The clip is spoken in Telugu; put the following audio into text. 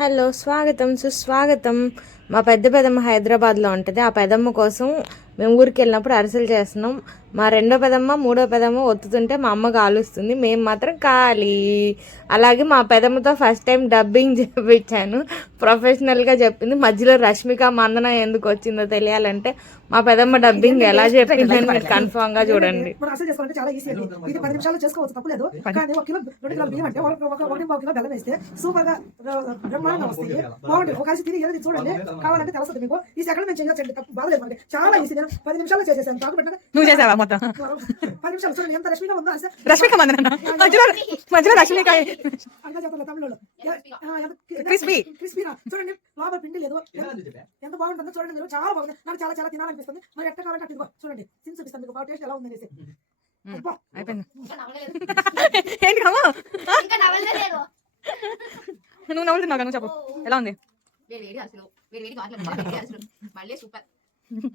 హలో స్వాగతం సుస్వాగతం. మా పెద్ద పెదమ్మ హైదరాబాద్లో ఉంటుంది. ఆ పెదమ్మ కోసం మేము ఊరికి వెళ్ళినప్పుడు అరిసెలు చేస్తున్నాం. మా రెండో పెదమ్మ మూడో పెదమ్మ ఒత్తుతుంటే మా అమ్మ కాలుస్తుంది. మేము మాత్రం ఖాళీ. అలాగే మా పెదమ్మతో ఫస్ట్ టైం డబ్బింగ్ చెప్పించాను ప్రొఫెషనల్గా చెప్పింది. మధ్యలో రష్మిక మందన ఎందుకు వచ్చిందో తెలియాలంటే మా పెదమ్మ డబ్బింగ్ ఎలా చెప్పిందని మీరు కన్ఫామ్గా చూడండి. కిలో కిలో కిలో సూపర్గా కావాలంటే తెలుస్తుంది మీకు. ఈ సెకండ్ మేము చేయొచ్చండి తప్పు బాధలేదు మనకి. చాలా ఈజీ నేను పది నిమిషాల్లో చేసేసాను. తాకు పెట్టిన? నువ్వు చేసావా మొత్తం? పది నిమిషాలు. చూడండి ఎంత రష్మిగా ఉందో అసలు. రష్మిక మందన? మధ్యలో మధ్యలో రష్మిక అర్థం చెప్తాను తమిళలో Crispy. క్రిస్పీ. చూడండి లోపల పిండి లేదు. ఎంత బాగుంటుందో చూడండి మీరు. చాలా బాగుంది. నాకు చాలా చాలా తినాలనిపిస్తుంది. మరి ఎట్ట కావాలంటే అటు ఇదిగో చూడండి. తిని చూపిస్తాను మీకు. బాగా టేస్ట్ ఎలా ఉంది అనేసి అబ్బా. అయిపోయింది. ఏంటి కమ్మా ఇంకా నవ్వలేదు. నువ్వు నవ్వుతున్నావు కదా చెప్పు. ఎలా ఉంది? వేడి వేడి అసలు. వేడి వేడి గాజులు వేడి అసలు మళ్ళీ సూపర్.